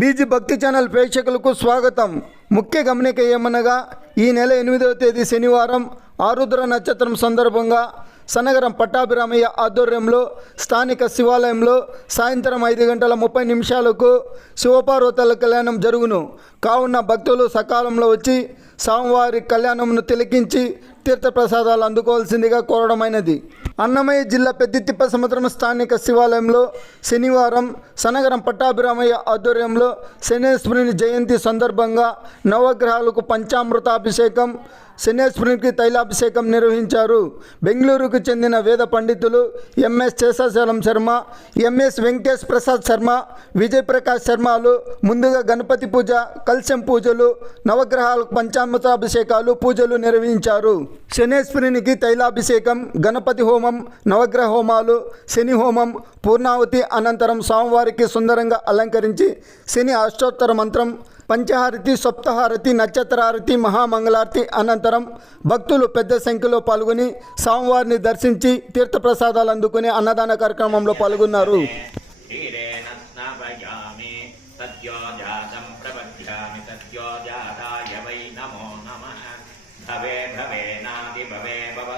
BG భక్తి channel ప్రేక్షకులకు స్వాగతం. ముఖ్య గమనిక ఏమనగా ఈ నెల ఎనిమిదవ తేదీ శనివారం ఆరుద్ర నక్షత్రం సందర్భంగా సనగరం పట్టాభిరామయ్య ఆధ్వర్యంలో స్థానిక శివాలయంలో సాయంత్రం ఐదు గంటల ముప్పై నిమిషాలకు శివపార్వతల కళ్యాణం జరుగును. కావున భక్తులు సకాలంలో వచ్చి స్వామివారి కళ్యాణమును తిలకించి తీర్థప్రసాదాలు అందుకోవాల్సిందిగా కోరడమైనది. అన్నమయ్య జిల్లా పెద్దితిప్ప సముద్రం స్థానిక శివాలయంలో శనివారం సనగరం పట్టాభిరామయ్య ఆధ్వర్యంలో శనేశ్వరుని జయంతి సందర్భంగా నవగ్రహాలకు పంచామృతాభిషేకం శనేశ్వరునికి తైలాభిషేకం నిర్వహించారు. బెంగళూరుకు చెందిన వేద పండితులు M S Seshachalam Sharma M S Venkatesh Prasad Sharma Vijayaprakash శర్మలు ముందుగా గణపతి పూజ కల్శం పూజలు నవగ్రహాలకు పంచామృతాభిషేకాలు పూజలు నిర్వహించారు. శనేశ్వరునికి తైలాభిషేకం గణపతి హోమం నవగ్రహ హోమాలు శని హోమం పూర్ణావతి అనంతరం స్వామివారికి సుందరంగా అలంకరించి శని అష్టోత్తర మంత్రం పంచహారతి సప్తహారతి నక్షత్రహారతి మహామంగళారతి అనంతరం భక్తులు పెద్ద సంఖ్యలో పాల్గొని స్వామివారిని దర్శించి తీర్థప్రసాదాలు అందుకుని అన్నదాన కార్యక్రమంలో పాల్గొన్నారు. భవే భవే భవ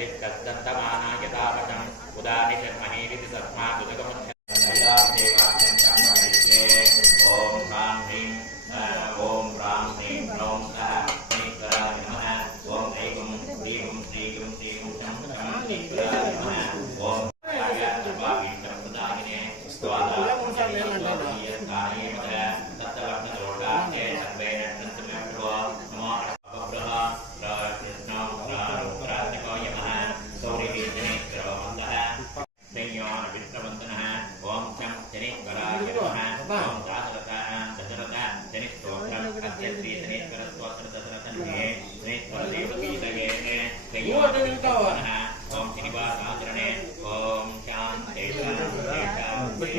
దేవో అభ్యదిష్టమానాయ తాపసం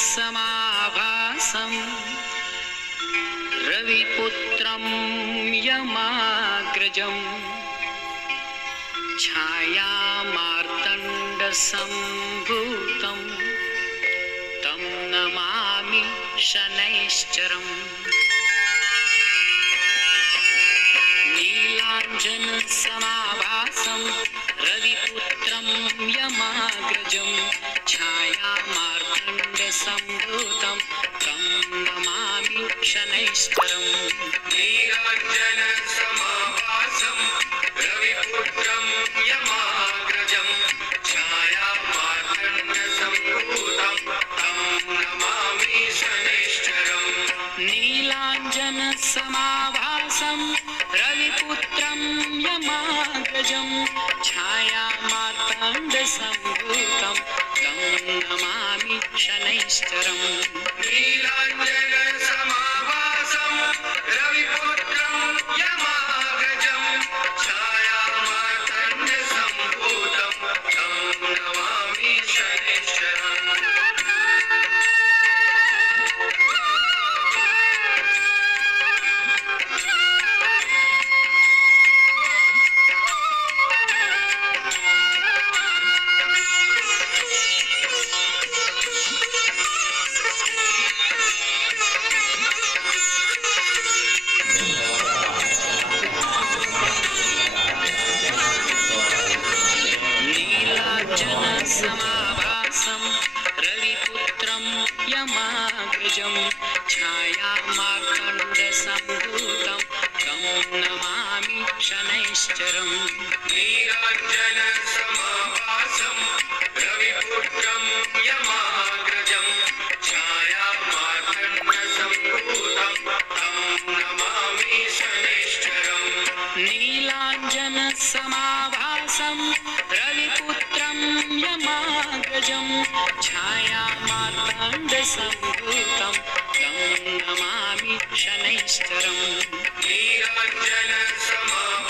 नीलाञ्जनसमाभासम् रविपुत्रं यमाग्रजम् छायामार्तण्डसम्भूतं। तं नमामि शनैश्चरम्। नीलाञ्जन समाभासं रविपुत्रं यमाग्रजं छायामार्दण्डसम्भूतं तं नमामि शनैश्वरम् नीलाञ्जन समाभासं रविपुत्रं यमाग्रजं छायामार्दण्डसम्भूतं तं नमामि शनैश्वरम् नीलाञ्जन समाभासं यमाग्रजं छायामार्तण्डसम्भूतं तं नमामि शनैश्चरम् नीलाञ्जन समाभासं रविपुत्रं यमाग्रजं छायामार्ताण्डसम्भूतं तं नमामि शनैश्चरम्। नीलाञ्जन समा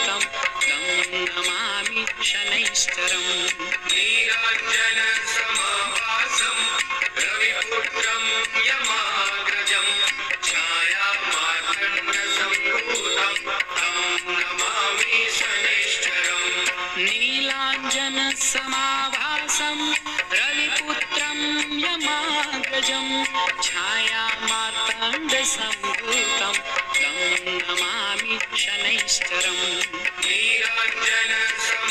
छायामार्तण्डसम्भूतं तं नमामि शनैश्चरम् नीलाञ्जनसमाभासं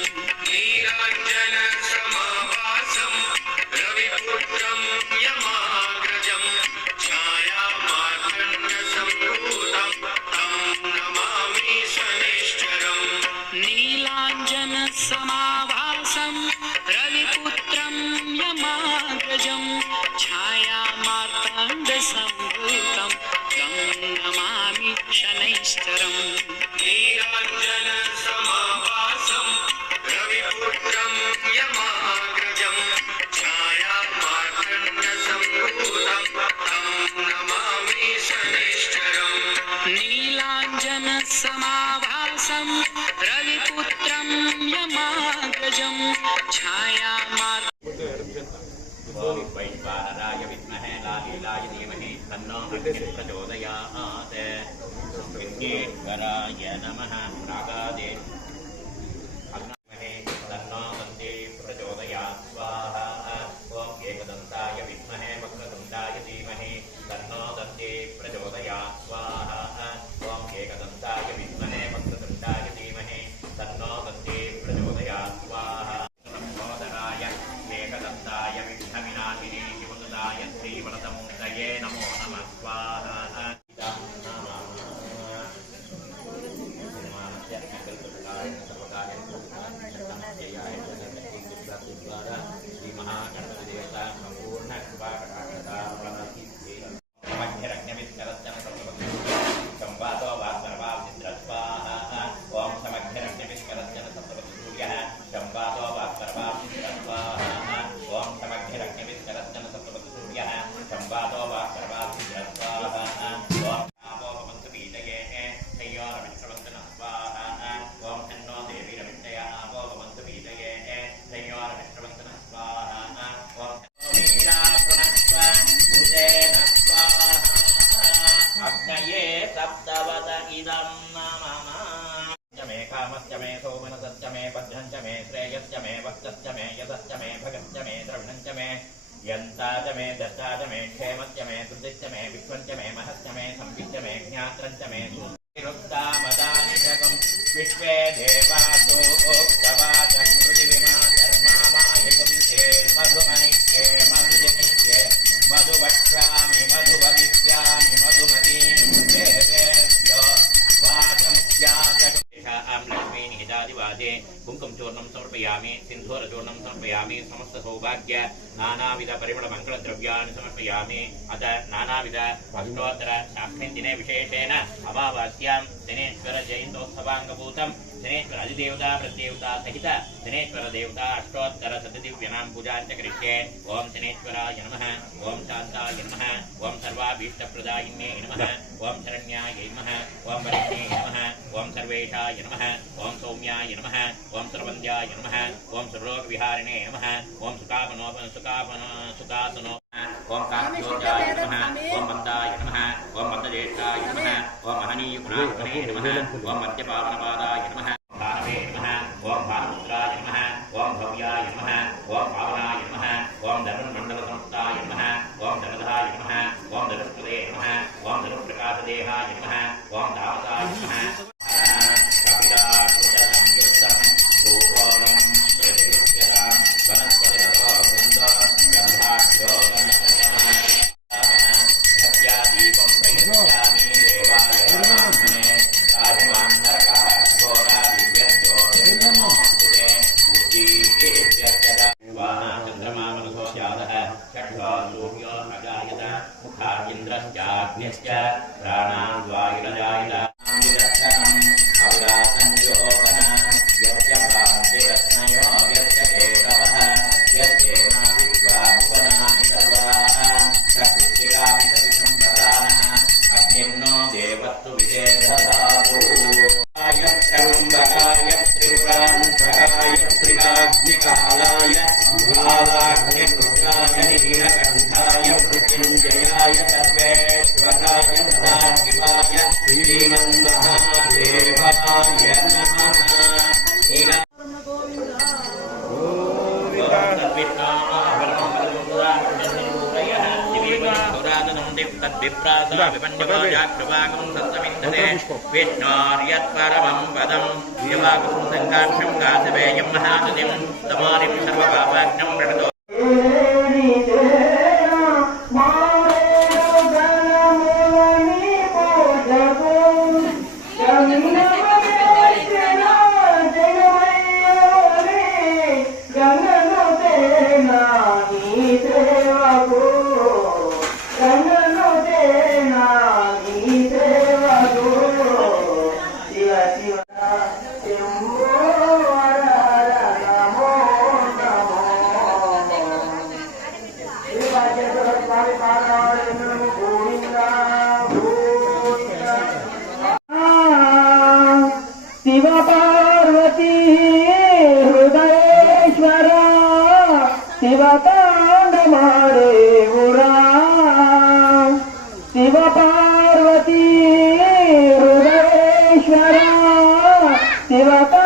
Come on. धीमहि तन्नो अग्निः प्रचोदयात् विद्येश्वराय नमः प्रागादे मे यन्ता च मे दत्ता च मे क्षेमश्च मे धृतिश्च मे विश्वञ्च मे महश्च मे संविच्च मे ज्ञात्रञ्च मे सुरुक्तामदानि जगम् विश्वे देवासो ओक्तवाच पृथिविमा धर्मा मायिकं ते मधुमनिष्ये मधुजनिष्ये मधुवक्ष्यामि विराजे कुङ्कुमचूर्णं समस्त सौभाग्य नाध समस्तसौभाग्य मंगल समर्पयामि। अत नाध अष्टोत्तरशास्त्रीन् दिने विशेषेण अमावास्यां दिनेश्वर दिनेश्वरजयन्तोत्सवाङ्गभूतम् दिनेश्वर अतिदेवता प्रत्येवता सहित दिनेश्वर देवता अष्टोत्तर सतदिव्यना पूजा च करिष्ये। ओम दिनेश्वराय नमः ओम शान्ताय नमः ओम सर्वाभीष्टप्रदायिन्ये नम, ओं शरण्याय नम, ओं वरण्ये नम, ओं सर्वेशा नम, ओं सौम्याय नम। నమ ఓం సర్వంధ్యాయ నమ ఓం సర్వలోక విహారిణే నమ ఓం సుకాపనో సుకాపన సుకాసనో ఓం కాశ్యోజాయ నమ ఓం మందాయ నమ ఓం మందజేష్టాయ నమ ఓం మహనీయ గుణాత్మనే నమ ఓం మద్యపావనపాదాయ నమ భారవే నమ ఓం భారపుత్రాయ నమ ఓం భవ్యాయ నమ ఓం పావనాయ నమ ఓం ధర్మమండల సంస్థాయ నమ ఓం ధనధాయ నమ ఓం ధనుష్పదే నమ ఓం ధనుప్రకాశదేహాయ నమ ఓం దావ กาลา విష్ణోర్యత్పరమం పదం దేవాకుసుందం కాశవేయం మహానదిం తమారిం సర్వపాపాజ్ఞం ప్రణతో Yeah. ಸೇವಾಕ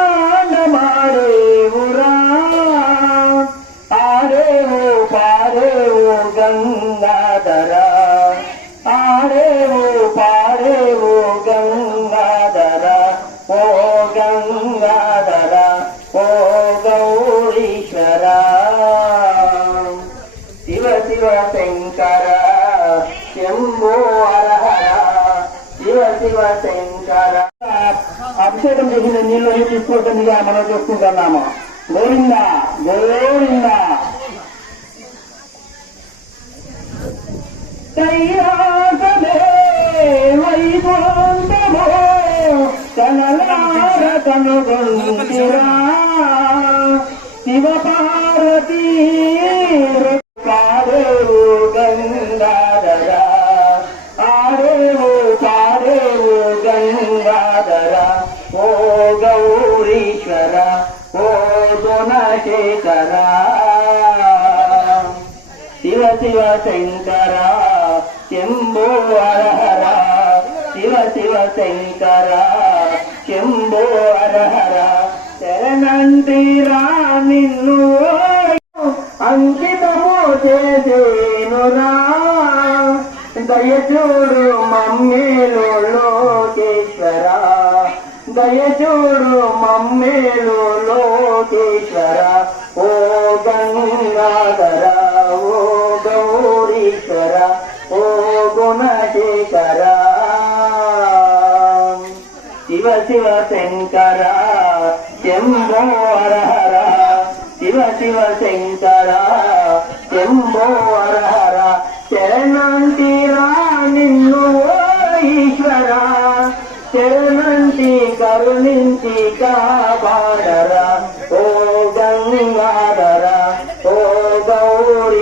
నీళ్ళని మనం చూసుకుంటున్నాము గోవింద గోవింద. కైలాసమే కనలార కనుగొంటిరా శివ పార్వతీ శంకర శంభో అరహర శివ శివ శంకర శంభో అరహర హర శరణంటిరా నిన్ను అంకితము చేసేనురా దయచూడు మమ్మేలు లోకేశ్వర దయచూడు మమ్మేలు లోకేశ్వర ఓ గంగాధర శివ శంకర శంభో హర. శివ శివ శంకర శంభో హర హర నిన్ను ఈశ్వర. శరణంటి కరుణించి కాపాడరా ఓ గంగాధర ఓ గౌరీ.